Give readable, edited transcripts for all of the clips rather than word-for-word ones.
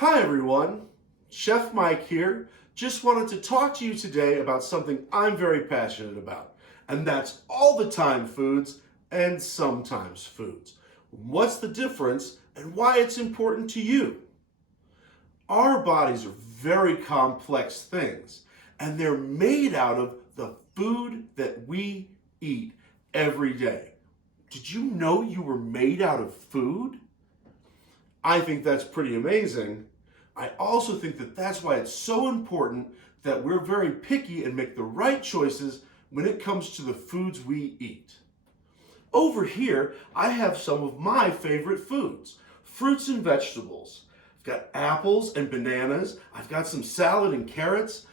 Hi everyone, Chef Mike here. Just wanted to talk to you today about something I'm very passionate about, and that's all the time foods and sometimes foods. What's the difference and why it's important to you? Our bodies are very complex things, and they're made out of the food that we eat every day. Did you know you were made out of food? I think that's pretty amazing. I also think that that's why it's so important that we're very picky and make the right choices when it comes to the foods we eat. Over here, I have some of my favorite foods, fruits and vegetables. I've got apples and bananas. I've got some salad and carrots,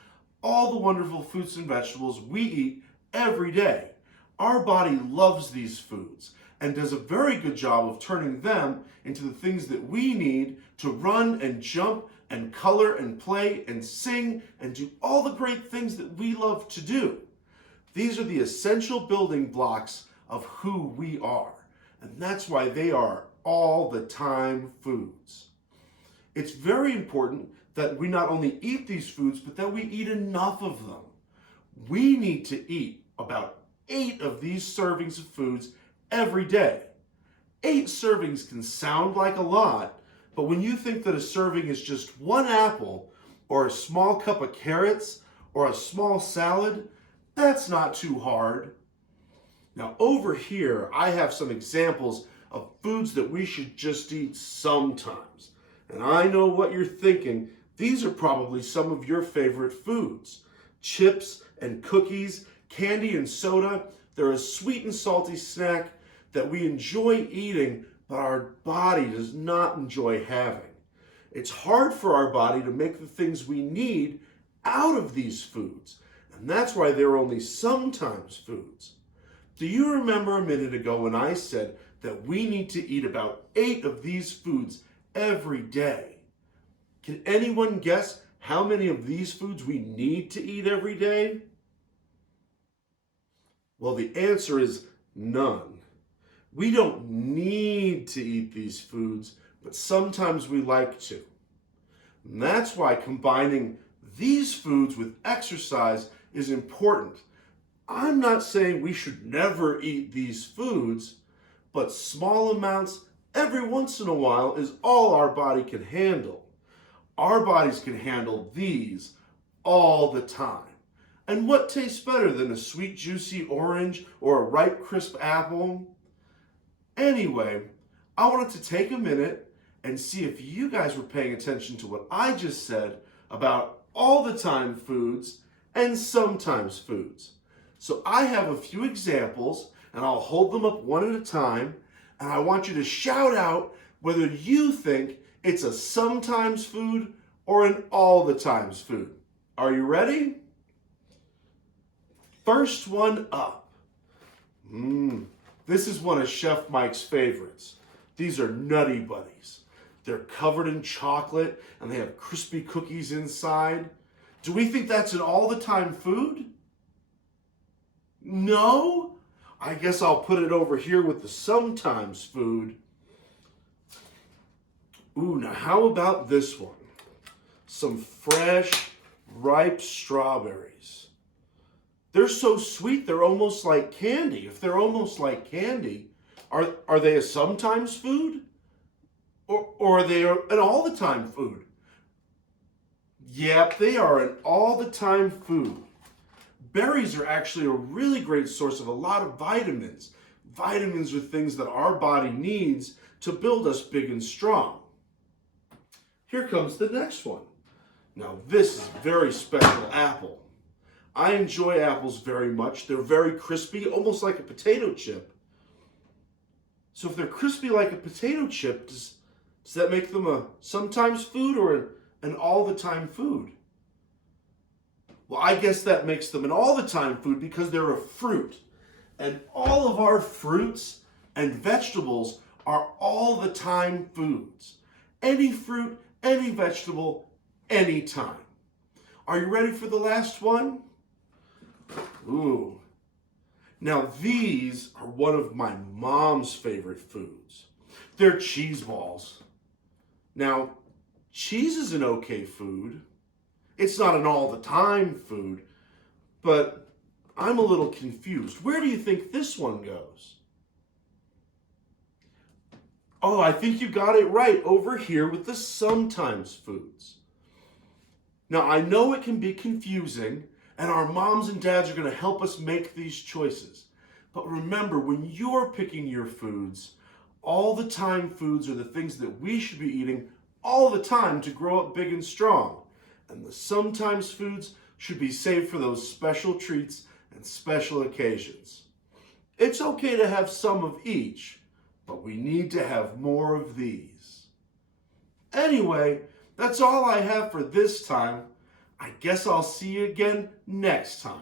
all the wonderful fruits and vegetables we eat every day. Our body loves these foods and does a very good job of turning them into the things that we need to run and jump and color and play and sing and do all the great things that we love to do. These are the essential building blocks of who we are, and that's why they are all the time foods. It's very important that we not only eat these foods, but that we eat enough of them. We need to eat about 8 of these servings of foods every day. 8 servings can sound like a lot, but when you think that a serving is just 1 apple or a small cup of carrots or a small salad, that's not too hard. Now over here, I have some examples of foods that we should just eat sometimes. And I know what you're thinking. These are probably some of your favorite foods. Chips and cookies, candy and soda. They're a sweet and salty snack that we enjoy eating, but our body does not enjoy having. It's hard for our body to make the things we need out of these foods, and that's why they're only sometimes foods. Do you remember a minute ago when I said that we need to eat about 8 of these foods every day? Can anyone guess how many of these foods we need to eat every day? Well, the answer is none. We don't need to eat these foods, but sometimes we like to. And that's why combining these foods with exercise is important. I'm not saying we should never eat these foods, but small amounts every once in a while is all our body can handle. Our bodies can handle these all the time. And what tastes better than a sweet, juicy orange or a ripe, crisp apple? Anyway, I wanted to take a minute and see if you guys were paying attention to what I just said about all the time foods and sometimes foods. So I have a few examples and I'll hold them up one at a time, and I want you to shout out whether you think it's a sometimes food or an all the times food. Are you ready? First one up. This is one of Chef Mike's favorites. These are Nutty Buddies. They're covered in chocolate and they have crispy cookies inside. Do we think that's an all the time food? No? I guess I'll put it over here with the sometimes food. Ooh, now how about this one? Some fresh, ripe strawberries. They're so sweet, they're almost like candy. If they're almost like candy, are they a sometimes food? Or are they an all the time food? Yep, they are an all the time food. Berries are actually a really great source of a lot of vitamins. Vitamins are things that our body needs to build us big and strong. Here comes the next one. Now this is a very special apple. I enjoy apples very much. They're very crispy, almost like a potato chip. So if they're crispy like a potato chip, does that make them a sometimes food or an all the time food? Well, I guess that makes them an all the time food because they're a fruit. And all of our fruits and vegetables are all the time foods. Any fruit, any vegetable, anytime. Are you ready for the last one? Ooh. Now these are one of my mom's favorite foods. They're cheese balls. Now, Cheese is an okay food. It's not an all-the-time food, but I'm a little confused. Where do you think this one goes? Oh, I think you got it right over here with the sometimes foods. Now, I know it can be confusing, and our moms and dads are going to help us make these choices. But remember, when you're picking your foods, all the time foods are the things that we should be eating all the time to grow up big and strong. And the sometimes foods should be saved for those special treats and special occasions. It's okay to have some of each, but we need to have more of these. Anyway, that's all I have for this time. I guess I'll see you again next time.